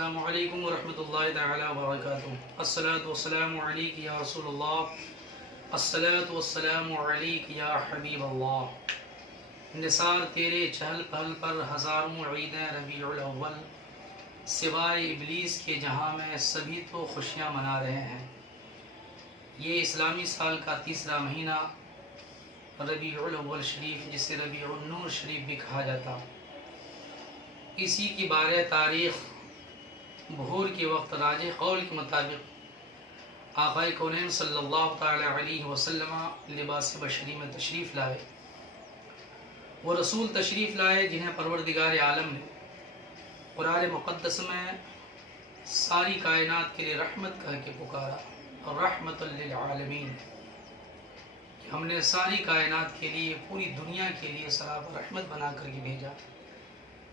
السلام علیکم ورحمۃ اللہ تعالی وبرکاتہ۔ الصلاۃ والسلام علیک یا رسول اللہ، الصلاۃ والسلام علیک یا حبیب اللہ۔ نثار تیرے چہل پہل پر ہزاروں عیدیں ربیع الاول، سوائے ابلیس کے جہاں میں سبھی تو خوشیاں منا رہے ہیں۔ یہ اسلامی سال کا تیسرا مہینہ ربیع الاول شریف، جسے ربیع النور شریف بھی کہا جاتا، اسی کی 12 تاریخ بھور کے وقت راجح قول کے مطابق آقا کونین صلی اللہ تعالی علیہ وسلم لباس بشری میں تشریف لائے۔ وہ رسول تشریف لائے جنہیں پروردگار عالم نے قرآن مقدس میں ساری کائنات کے لیے رحمت کہہ کے پکارا، رحمت للعالمین۔ ہم نے ساری کائنات کے لیے، پوری دنیا کے لیے سراب رحمت بنا کر کے بھیجا۔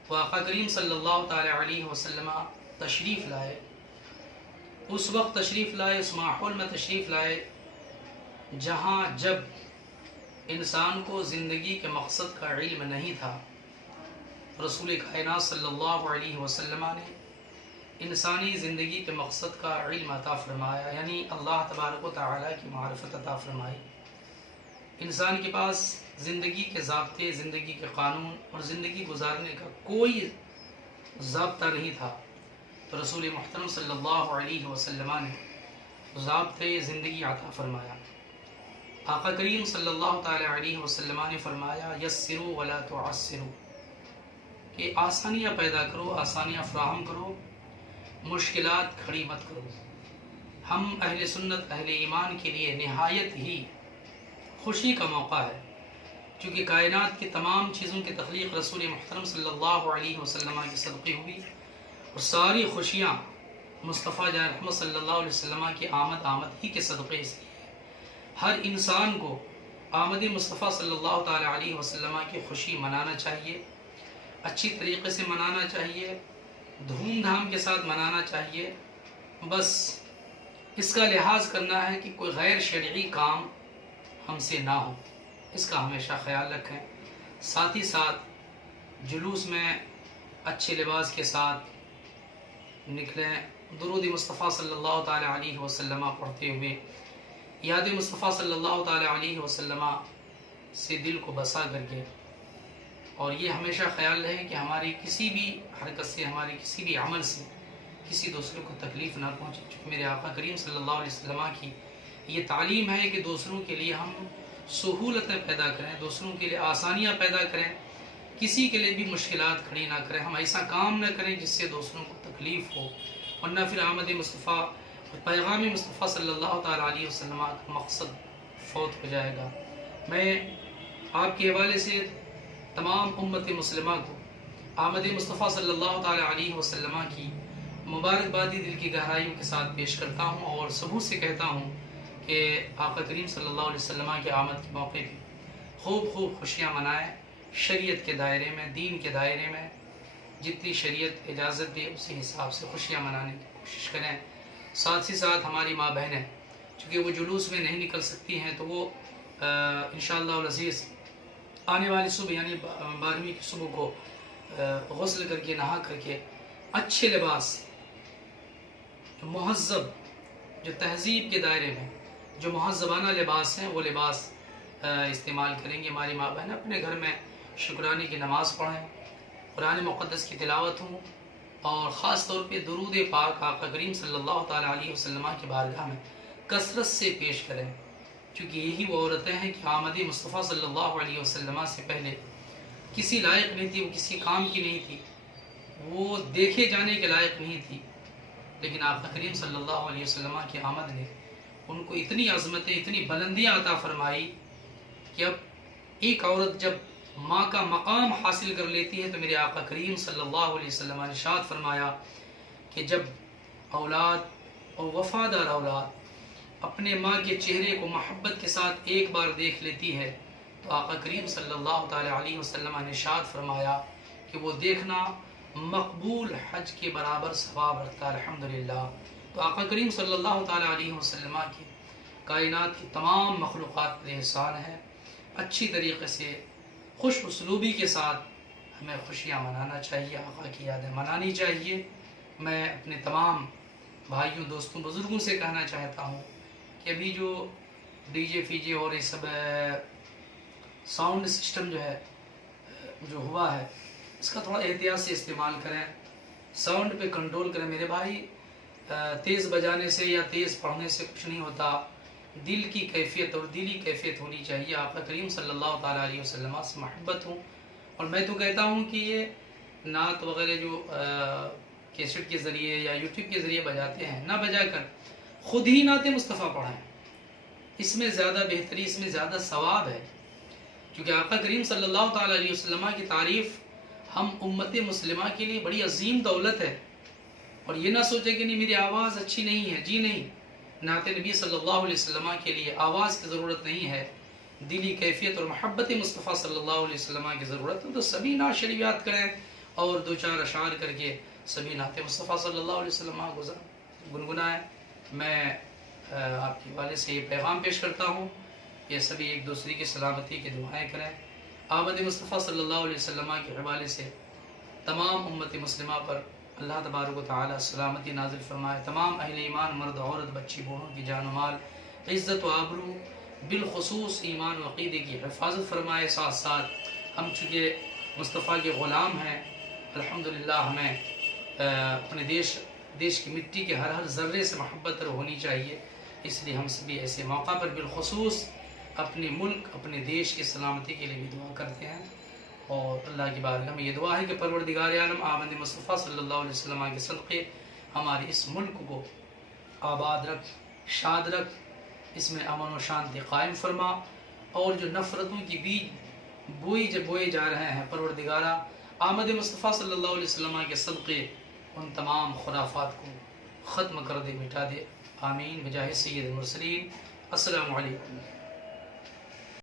تو آقا کریم صلی اللہ تعالی علیہ وسلم تشریف لائے، اس وقت تشریف لائے، اس ماحول میں تشریف لائے جہاں جب انسان کو زندگی کے مقصد کا علم نہیں تھا، رسول کائنات صلی اللہ علیہ وسلم نے انسانی زندگی کے مقصد کا علم عطا فرمایا، یعنی اللہ تبارک و تعالیٰ کی معرفت عطا فرمائی۔ انسان کے پاس زندگی کے ضابطے، زندگی کے قانون اور زندگی گزارنے کا کوئی ضابطہ نہیں تھا، تو رسول محترم صلی اللہ علیہ وسلم نے ضابطۂ زندگی عطا فرمایا۔ آقا کریم صلی اللہ تعالی علیہ وسلم نے فرمایا، یسروا ولا تعسروا، کہ آسانیاں پیدا کرو، آسانیاں فراہم کرو، مشکلات کھڑی مت کرو۔ ہم اہل سنت، اہل ایمان کے لیے نہایت ہی خوشی کا موقع ہے، کیونکہ کائنات کی تمام چیزوں کی تخلیق رسول محترم صلی اللہ علیہ وسلم کے صدقے ہوئی، اور ساری خوشیاں مصطفیٰ جان محمد صلی اللہ علیہ وسلم کی آمد ہی کے صدقے سے۔ ہر انسان کو آمد مصطفیٰ صلی اللہ تعالی علیہ وسلم کی خوشی منانا چاہیے، اچھی طریقے سے منانا چاہیے، دھوم دھام کے ساتھ منانا چاہیے۔ بس اس کا لحاظ کرنا ہے کہ کوئی غیر شرعی کام ہم سے نہ ہو، اس کا ہمیشہ خیال رکھیں۔ ساتھ ہی ساتھ جلوس میں اچھے لباس کے ساتھ نکلیں، درود مصطفیٰ صلی اللہ تعالی علیہ وسلم پڑھتے ہوئے، یاد مصطفیٰ صلی اللہ تعالی علیہ وسلم سے دل کو بسا کر کے، اور یہ ہمیشہ خیال رہے کہ ہماری کسی بھی حرکت سے، ہماری کسی بھی عمل سے کسی دوسرے کو تکلیف نہ پہنچے، چونکہ میرے آقا کریم صلی اللہ علیہ وسلم کی یہ تعلیم ہے کہ دوسروں کے لیے ہم سہولتیں پیدا کریں، دوسروں کے لیے آسانیاں پیدا کریں، کسی کے لیے بھی مشکلات کھڑی نہ کریں، ہم ایسا کام نہ کریں جس سے دوسروں کو تکلیف ہو، ورنہ پھر آمد مصطفیٰ، پیغام مصطفیٰ صلی اللہ تعالی علیہ وسلم کا مقصد فوت ہو جائے گا۔ میں آپ کے حوالے سے تمام امت مسلمہ کو آمد مصطفیٰ صلی اللہ تعالی علیہ وسلم کی مبارکبادی دل کی گہرائیوں کے ساتھ پیش کرتا ہوں، اور سبوں سے کہتا ہوں کہ آقا کریم صلی اللہ علیہ وسلم کے آمد کے موقع پہ خوب خوشیاں منائیں، شریعت کے دائرے میں، دین کے دائرے میں جتنی شریعت اجازت دے اسی حساب سے خوشیاں منانے کی کوشش کریں۔ ساتھ ہی ساتھ ہماری ماں بہنیں چونکہ وہ جلوس میں نہیں نکل سکتی ہیں، تو وہ انشاءاللہ العزیز آنے والی صبح یعنی 12ویں کی صبح کو غسل کر کے، نہا کر کے، اچھے لباس، جو مہذب، جو تہذیب کے دائرے میں جو مہذبانہ لباس ہیں، وہ لباس استعمال کریں گے۔ ہماری ماں بہن اپنے گھر میں شکرانے کی نماز پڑھیں، قرآن مقدس کی تلاوت ہوں، اور خاص طور پہ درود پاک آقا کریم صلی اللہ تعالی علیہ وسلم کی بارگاہ میں کثرت سے پیش کریں، کیونکہ یہی وہ عورتیں ہیں کہ آمد مصطفیٰ صلی اللہ علیہ وسلم سے پہلے کسی لائق نہیں تھی، وہ کسی کام کی نہیں تھی، وہ دیکھے جانے کے لائق نہیں تھی، لیکن آقا کریم صلی اللہ علیہ وسلم کی آمد نے ان کو اتنی عظمتیں، اتنی بلندیاں عطا فرمائی کہ اب ایک عورت جب ماں کا مقام حاصل کر لیتی ہے، تو میرے آقا کریم صلی اللہ علیہ وسلم نے ارشاد فرمایا کہ جب اولاد اور وفادار اولاد اپنے ماں کے چہرے کو محبت کے ساتھ ایک بار دیکھ لیتی ہے، تو آقا کریم صلی اللہ تعالی علیہ وسلم نے ارشاد فرمایا کہ وہ دیکھنا مقبول حج کے برابر ثواب رکھتا ہے، الحمدللہ۔ تو آقا کریم صلی اللہ تعالی علیہ وسلم کی کائنات کی تمام مخلوقات پر احسان ہے، اچھی طریقے سے خوش اسلوبی کے ساتھ ہمیں خوشیاں منانا چاہیے، آقا کی یادیں منانی چاہیے۔ میں اپنے تمام بھائیوں دوستوں بزرگوں سے کہنا چاہتا ہوں کہ ابھی جو ڈی جے فی جے اور یہ سب ساؤنڈ سسٹم جو ہے جو ہوا ہے اس کا تھوڑا احتیاط سے استعمال کریں، ساؤنڈ پہ کنٹرول کریں میرے بھائی۔ تیز بجانے سے یا تیز پڑھنے سے کچھ نہیں ہوتا، دل کی کیفیت اور دلی کیفیت ہونی چاہیے۔ آقا کریم صلی اللہ تعالیٰ علیہ وسلم سے محبت ہوں، اور میں تو کہتا ہوں کہ یہ نعت وغیرہ جو کیسٹ کے ذریعے یا یوٹیوب کے ذریعے بجاتے ہیں، نہ بجا کر خود ہی نعت مصطفیٰ پڑھیں، اس میں زیادہ بہتری، اس میں زیادہ ثواب ہے، کیونکہ آقا کریم صلی اللہ تعالیٰ علیہ وسلم کی تعریف ہم امت مسلمہ کے لیے بڑی عظیم دولت ہے۔ اور یہ نہ سوچے کہ نہیں میری آواز اچھی نہیں ہے، جی نہیں، نعت نبی صلی اللہ علیہ وسلم کے لیے آواز کی ضرورت نہیں ہے، دلی کیفیت اور محبت مصطفیٰ صلی اللہ علیہ وسلم کی ضرورت ہے۔ تو سبھی نعت شریف یاد کریں اور دو چار اشعار کر کے سبھی نعت مصطفیٰ صلی اللہ علیہ وسلم گنگنائیں۔ میں آپ کے والے سے یہ پیغام پیش کرتا ہوں کہ سبھی ایک دوسرے کی سلامتی کی دعائیں کریں۔ آمد مصطفیٰ صلی اللہ علیہ وسلم کے حوالے سے تمام امت مسلمہ پر اللہ تبارک و تعالی سلامتی نازل فرمائے، تمام اہل ایمان مرد عورت بچی بوڑھوں کی جان و مال عزت و آبرو بالخصوص ایمان و عقیدے کی حفاظت فرمائے۔ ساتھ ساتھ ہم چونکہ مصطفیٰ کے غلام ہیں، الحمدللہ ہمیں اپنے دیش کی مٹی کے ہر ذرے سے محبت ہونی چاہیے، اس لیے ہم سبھی ایسے موقع پر بالخصوص اپنے ملک اپنے دیش کی سلامتی کے لیے بھی دعا کرتے ہیں، اور اللہ کی بارگاہ میں یہ دعا ہے کہ پروردگار عالم آمد مصطفیٰ صلی اللہ علیہ وسلم کے صدقے ہمارے اس ملک کو آباد رکھ، شاد رکھ، اس میں امن و شانتی قائم فرما، اور جو نفرتوں کی بیج بوئے جا رہے ہیں پروردگارہ آمد مصطفیٰ صلی اللہ علیہ وسلم کے صدقے ان تمام خرافات کو ختم کر دے، مٹا دے، آمین بجاہ سید المرسلین۔ السلام علیکم۔